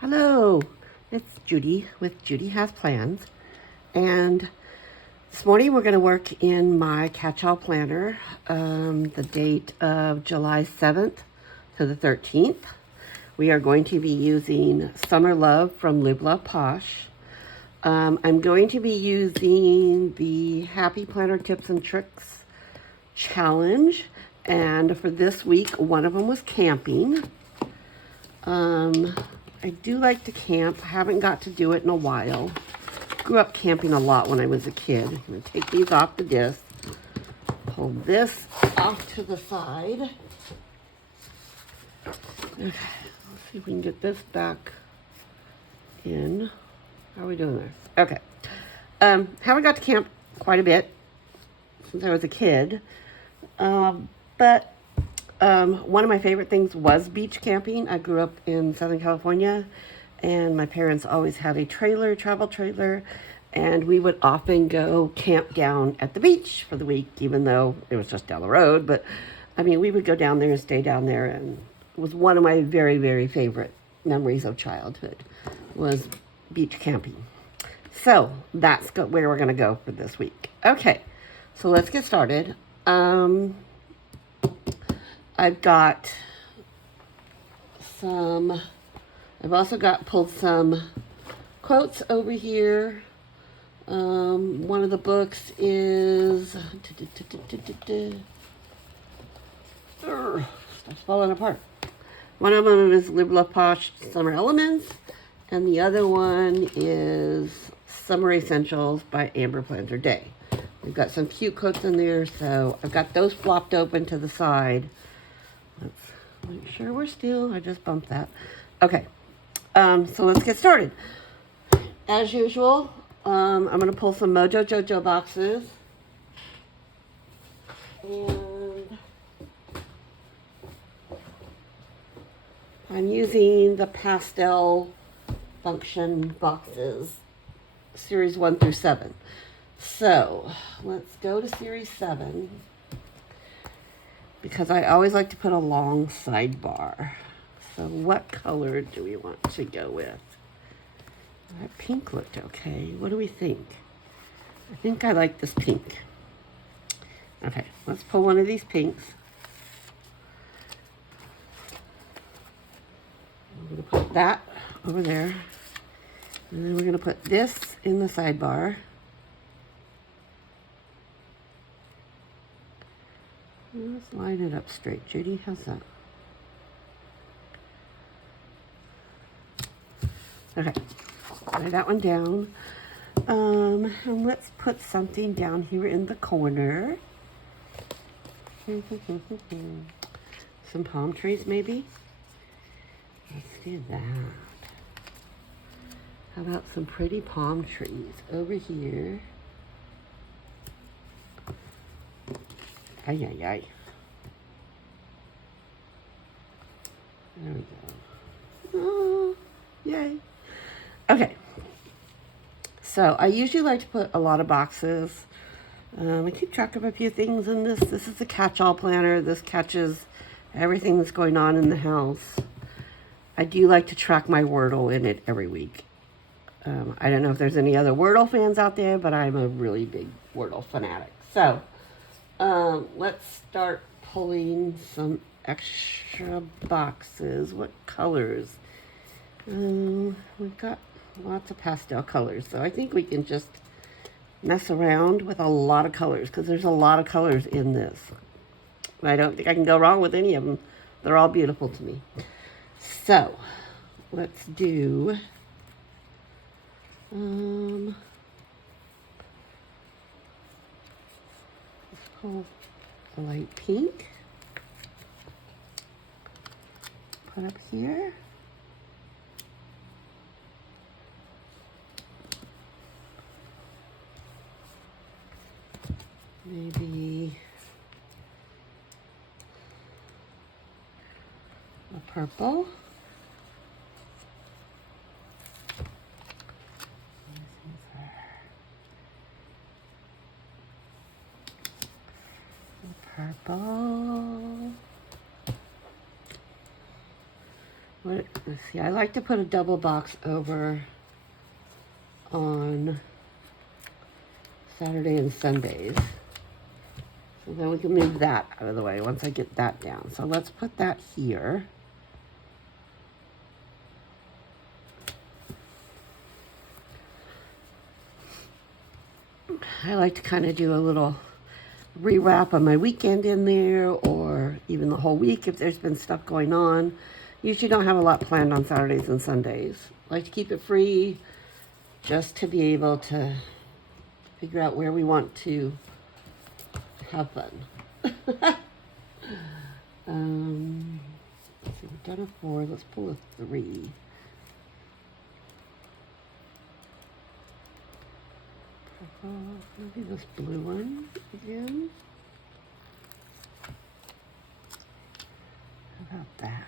Hello, it's Judy with Judy Has Plans, and this morning we're going to work in my catch-all planner, the date of July 7th to the 13th. We are going to be using Summer Love from Live Love Posh. I'm going to be using the Happy Planner Tips and Tricks Challenge, and for this week, one of them was camping. I do like to camp. I haven't got to do it in a while. Grew up camping a lot when I was a kid. I'm going to take these off the disc. Pull this off to the side. Okay, let's see if we can get this back in. How are we doing there? Okay. Haven't got to camp quite a bit since I was a kid. But one of my favorite things was beach camping. I grew up in Southern California, and my parents always had a travel trailer, and we would often go camp down at the beach for the week, even though it was just down the road. But I mean, we would go down there and stay down there, and it was one of my very, very favorite memories of childhood was beach camping. So that's where we're going to go for this week. Okay, so let's get started. I've also pulled some quotes over here. One of the books is, stuff's falling apart. One of them is Live Love Posh Summer Elements, and the other one is Summer Essentials by Amber Plans Her Day. We've got some cute quotes in there, so I've got those flopped open to the side. Let's make sure we're still. I just bumped that. Okay, so let's get started. As usual, I'm going to pull some Mojo Jojo boxes. And I'm using the pastel function boxes, series 1 through 7. So let's go to series 7, because I always like to put a long sidebar. So what color do we want to go with? That pink looked okay. What do we think? I think I like this pink. Okay, let's pull one of these pinks. I'm going to put that over there. And then we're going to put this in the sidebar. Let's line it up straight. Judy, how's that? Okay, lay that one down. And let's put something down here in the corner. Some palm trees, maybe? Let's do that. How about some pretty palm trees over here? Ay, ay, ay. There we go. Oh, yay. Okay. So I usually like to put a lot of boxes. I keep track of a few things in this. This is a catch-all planner. This catches everything that's going on in the house. I do like to track my Wordle in it every week. I don't know if there's any other Wordle fans out there, but I'm a really big Wordle fanatic. So let's start pulling some extra boxes. What colors? We've got lots of pastel colors, so I think we can just mess around with a lot of colors, because there's a lot of colors in this. I don't think I can go wrong with any of them. They're all beautiful to me. So let's do let's pull the light pink, put up here. Maybe a purple. Purple. What Let's see, I like to put a double box over on Saturday and Sundays. So then we can move that out of the way once I get that down. So let's put that here. I like to kind of do a little rewrap on my weekend in there, or even the whole week if there's been stuff going on. Usually don't have a lot planned on Saturdays and Sundays. I like to keep it free just to be able to figure out where we want to have fun. Let's see, we've done a 4. Let's pull a 3. Purple. Maybe this blue one again. How about that?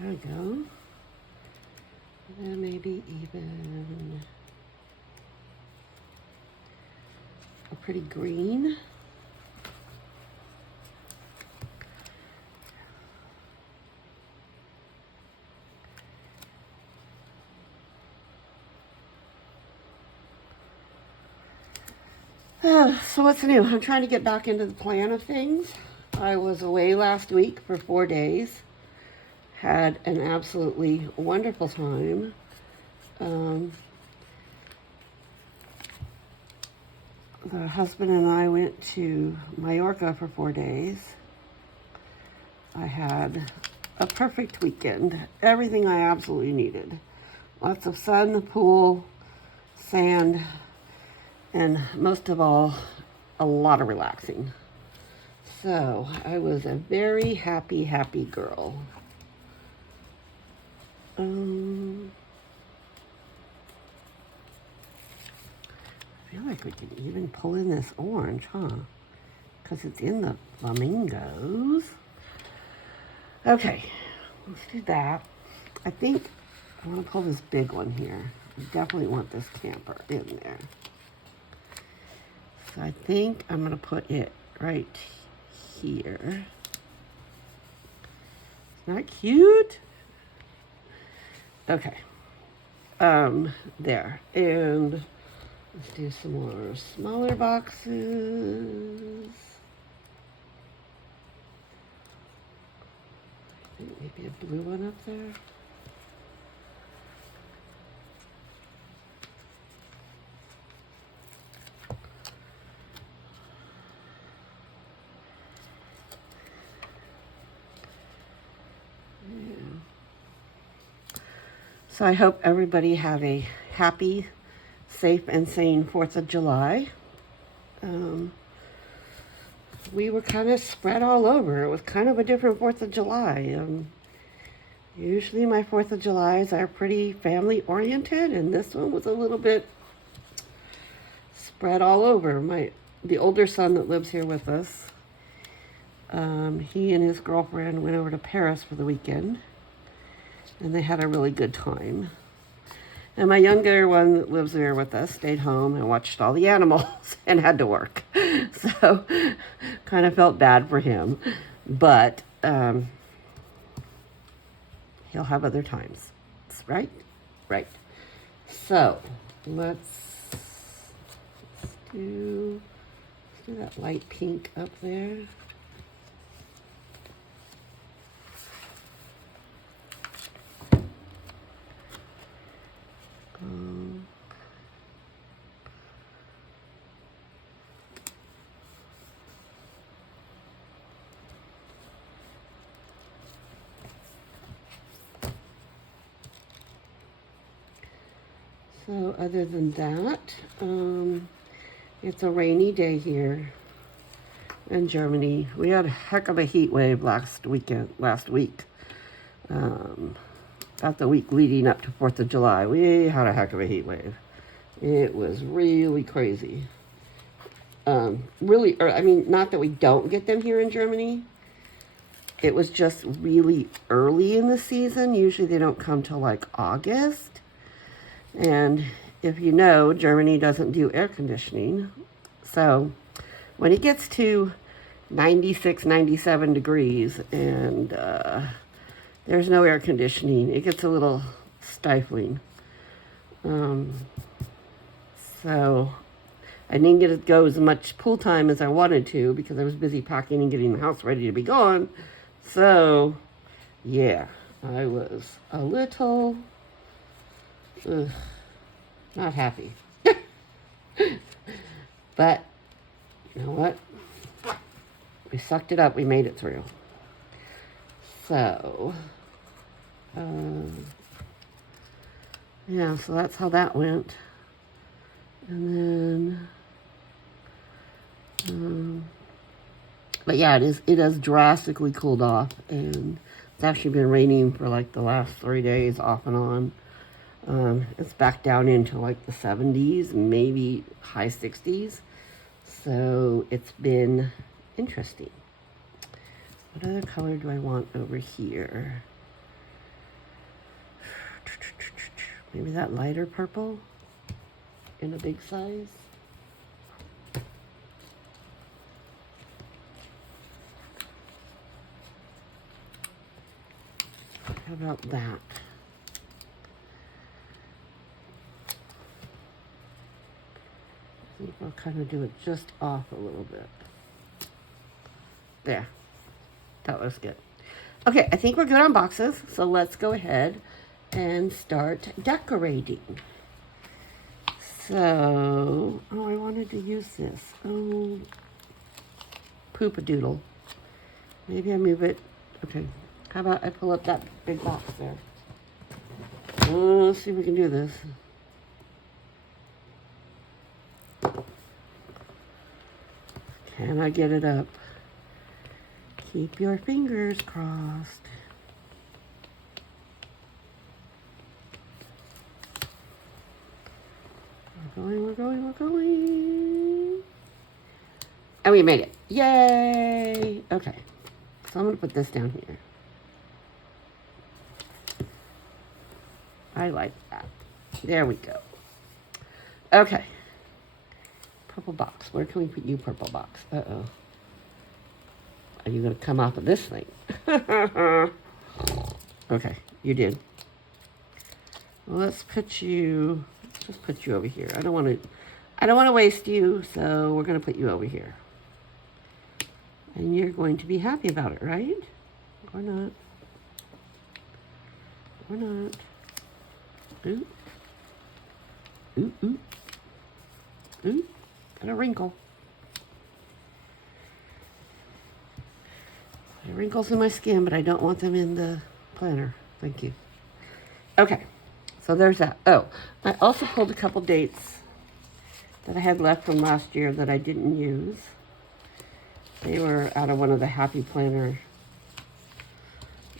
There we go. And then maybe even a pretty green. So what's new? I'm trying to get back into the plan of things. I was away last week for 4 days. Had an absolutely wonderful time. The husband and I went to Mallorca for 4 days. I had a perfect weekend. Everything I absolutely needed. Lots of sun, the pool, sand, and most of all, a lot of relaxing. So I was a very happy, happy girl. I feel like we could even pull in this orange, huh? Because it's in the flamingos. Okay, let's do that. I think I want to pull this big one here. I definitely want this camper in there. So I think I'm going to put it right here. Isn't that cute? Okay. There. And let's do some more smaller boxes. I think maybe a blue one up there. So I hope everybody have a happy, safe, and sane 4th of July. We were kind of spread all over. It was kind of a different 4th of July. Usually my 4th of Julys are pretty family-oriented, and this one was a little bit spread all over. The older son that lives here with us, he and his girlfriend went over to Paris for the weekend. And they had a really good time. And my younger one that lives there with us stayed home and watched all the animals and had to work. So kind of felt bad for him. But he'll have other times. Right? Right. So let's do that light pink up there. So other than that, it's a rainy day here in Germany. We had a heck of a heat wave last week. About the week leading up to 4th of July, we had a heck of a heat wave. It was really crazy. I mean, not that we don't get them here in Germany. It was just really early in the season. Usually they don't come till like August. And if you know, Germany doesn't do air conditioning. So when it gets to 96, 97 degrees, and there's no air conditioning. It gets a little stifling. So I didn't get to go as much pool time as I wanted to because I was busy packing and getting the house ready to be gone. So, yeah, I was a little not happy. But, you know what? We sucked it up. We made it through. So, yeah, so that's how that went. And then, but yeah, it has drastically cooled off, and it's actually been raining for like the last 3 days off and on. It's back down into like the 70s, maybe high 60s. So it's been interesting. What other color do I want over here? Maybe that lighter purple in a big size. How about that? I think I'll kind of do it just off a little bit. There. That looks good. Okay, I think we're good on boxes, so let's go ahead and start decorating. So, oh, I wanted to use this. Oh, poop-a-doodle. Maybe I move it. Okay, how about I pull up that big box there? Oh, let's see if we can do this. Can I get it up? Keep your fingers crossed. We're going. And we made it. Yay! Okay. So I'm going to put this down here. I like that. There we go. Okay. Purple box. Where can we put you, purple box? Uh-oh. Are you going to come off of this thing? Okay, you did. Well, let's just put you over here. I don't want to waste you, so we're going to put you over here. And you're going to be happy about it, right? Or not? Or not? Ooh. Ooh, ooh. Ooh, got a wrinkle. Wrinkles in my skin, but I don't want them in the planner. Thank you. Okay, so there's that. Oh, I also pulled a couple dates that I had left from last year that I didn't use. They were out of one of the Happy Planner,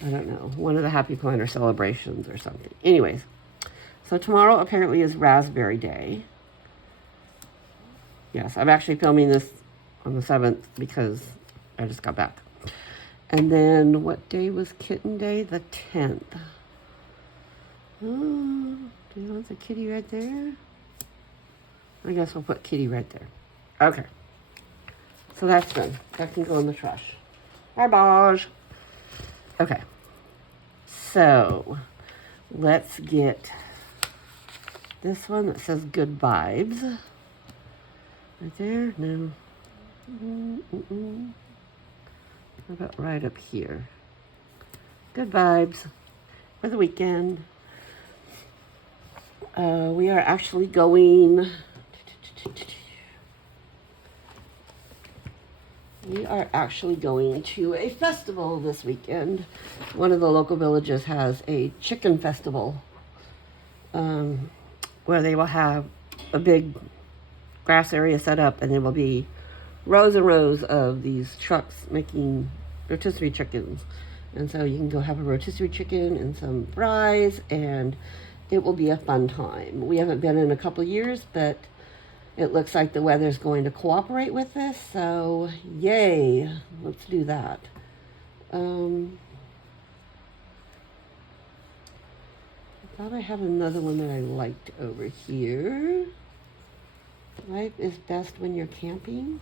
I don't know, one of the Happy Planner celebrations or something. Anyways, so tomorrow apparently is Raspberry Day. Yes, I'm actually filming this on the 7th because I just got back. And then what day was Kitten Day? The 10th. Oh, do you want the kitty right there? I guess we'll put kitty right there. Okay. So that's done. That can go in the trash. Garbage. Okay. So let's get this one that says good vibes. Right there? No. How about right up here? Good vibes for the weekend. We are actually going. We are actually going to a festival this weekend. One of the local villages has a chicken festival, where they will have a big grass area set up, and there will be rows and rows of these trucks making rotisserie chickens. And so you can go have a rotisserie chicken and some fries, and it will be a fun time. We haven't been in a couple of years, but it looks like the weather's going to cooperate with this, so yay, let's do that. I thought I had another one that I liked over here. Life is best when you're camping.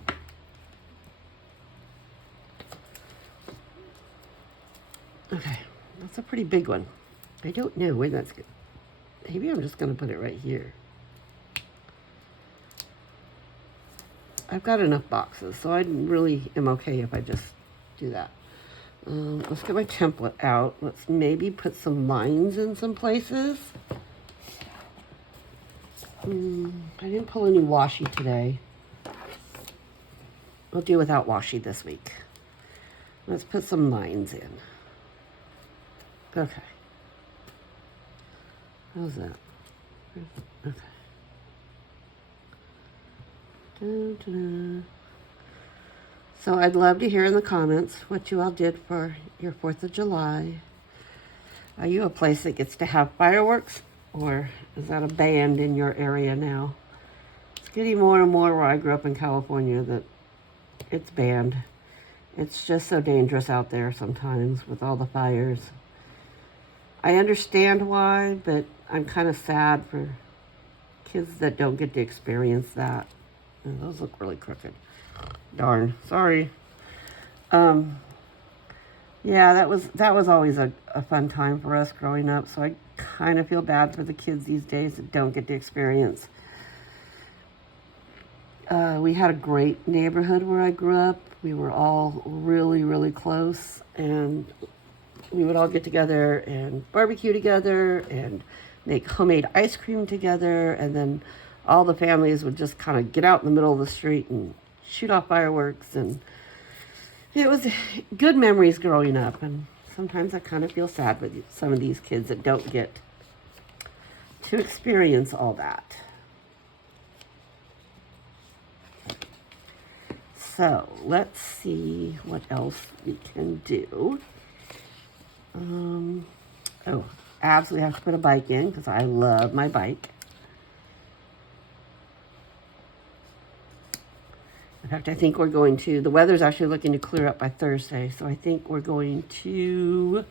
Okay, that's a pretty big one. I don't know where that's good. Maybe I'm just going to put it right here. I've got enough boxes, so I really am okay if I just do that. Let's get my template out. Let's maybe put some lines in some places. I didn't pull any washi today. I'll do without washi this week. Let's put some lines in. Okay. How's that? Okay. Da-da. So I'd love to hear in the comments what you all did for your 4th of July. Are you a place that gets to have fireworks, or is that a banned in your area now? It's getting more and more where I grew up in California that it's banned. It's just so dangerous out there sometimes with all the fires. I understand why, but I'm kind of sad for kids that don't get to experience that. And those look really crooked. Darn, sorry. Yeah, that was always a fun time for us growing up, so I kind of feel bad for the kids these days that don't get to experience. We had a great neighborhood where I grew up. We were all really, really close, and we would all get together and barbecue together and make homemade ice cream together, and then all the families would just kind of get out in the middle of the street and shoot off fireworks, and it was good memories growing up. And sometimes I kind of feel sad with some of these kids that don't get to experience all that. So let's see what else we can do. Oh, absolutely have to put a bike in because I love my bike. In fact, I think we're going to, the weather's actually looking to clear up by Thursday, so I think we're going to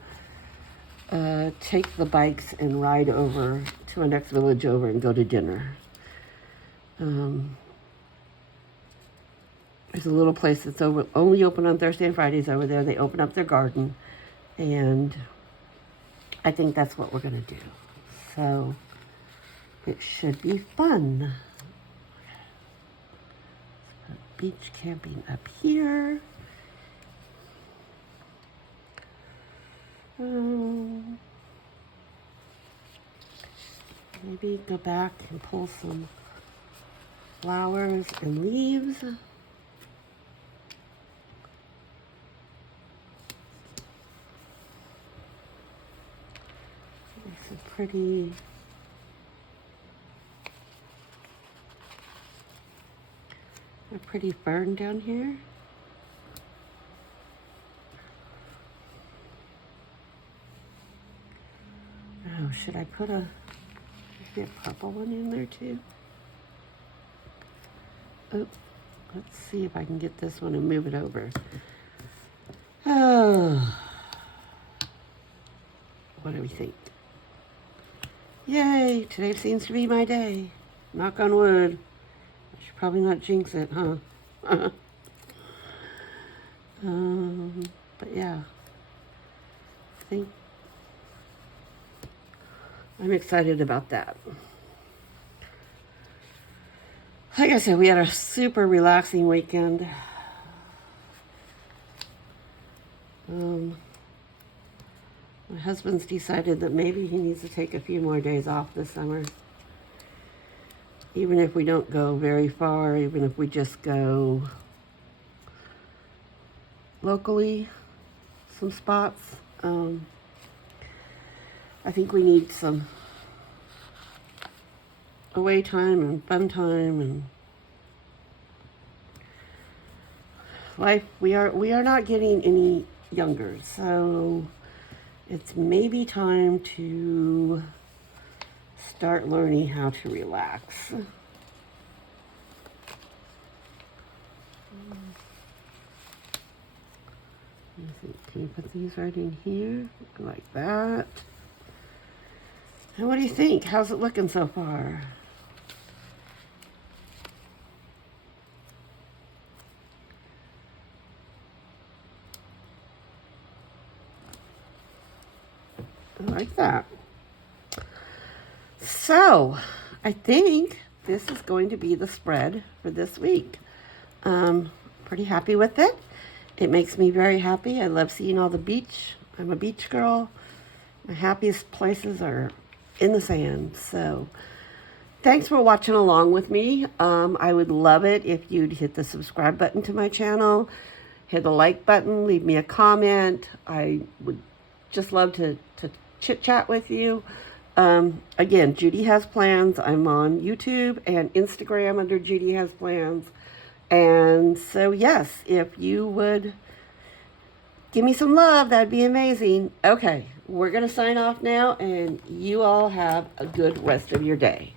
take the bikes and ride over to our next village over and go to dinner. There's a little place that's only open on Thursday and Fridays over there. They open up their garden, and I think that's what we're going to do. So it should be fun. Beach camping up here. Maybe go back and pull some flowers and leaves. There's a pretty fern down here. Oh, should I put a purple one in there too? Oh, let's see if I can get this one and move it over. Oh, what do we think? Yay, today seems to be my day. Knock on wood. I should probably not jinx it, huh? But yeah, I think I'm excited about that. Like I said, we had a super relaxing weekend. My husband's decided that maybe he needs to take a few more days off this summer. Even if we don't go very far, even if we just go locally, some spots. I think we need some away time and fun time and life. We are not getting any younger, so it's maybe time to start learning how to relax. Can you put these right in here like that? And what do you think? How's it looking so far? I like that. So, I think this is going to be the spread for this week. Pretty happy with it. It makes me very happy. I love seeing all the beach. I'm a beach girl. My happiest places are in the sand. So, thanks for watching along with me. I would love it if you'd hit the subscribe button to my channel, hit the like button, leave me a comment. I would just love to chit chat with you. Again, Judy Has Plans. I'm on YouTube and Instagram under Judy Has Plans. And so, yes, if you would give me some love, that'd be amazing. Okay, we're going to sign off now, and you all have a good rest of your day.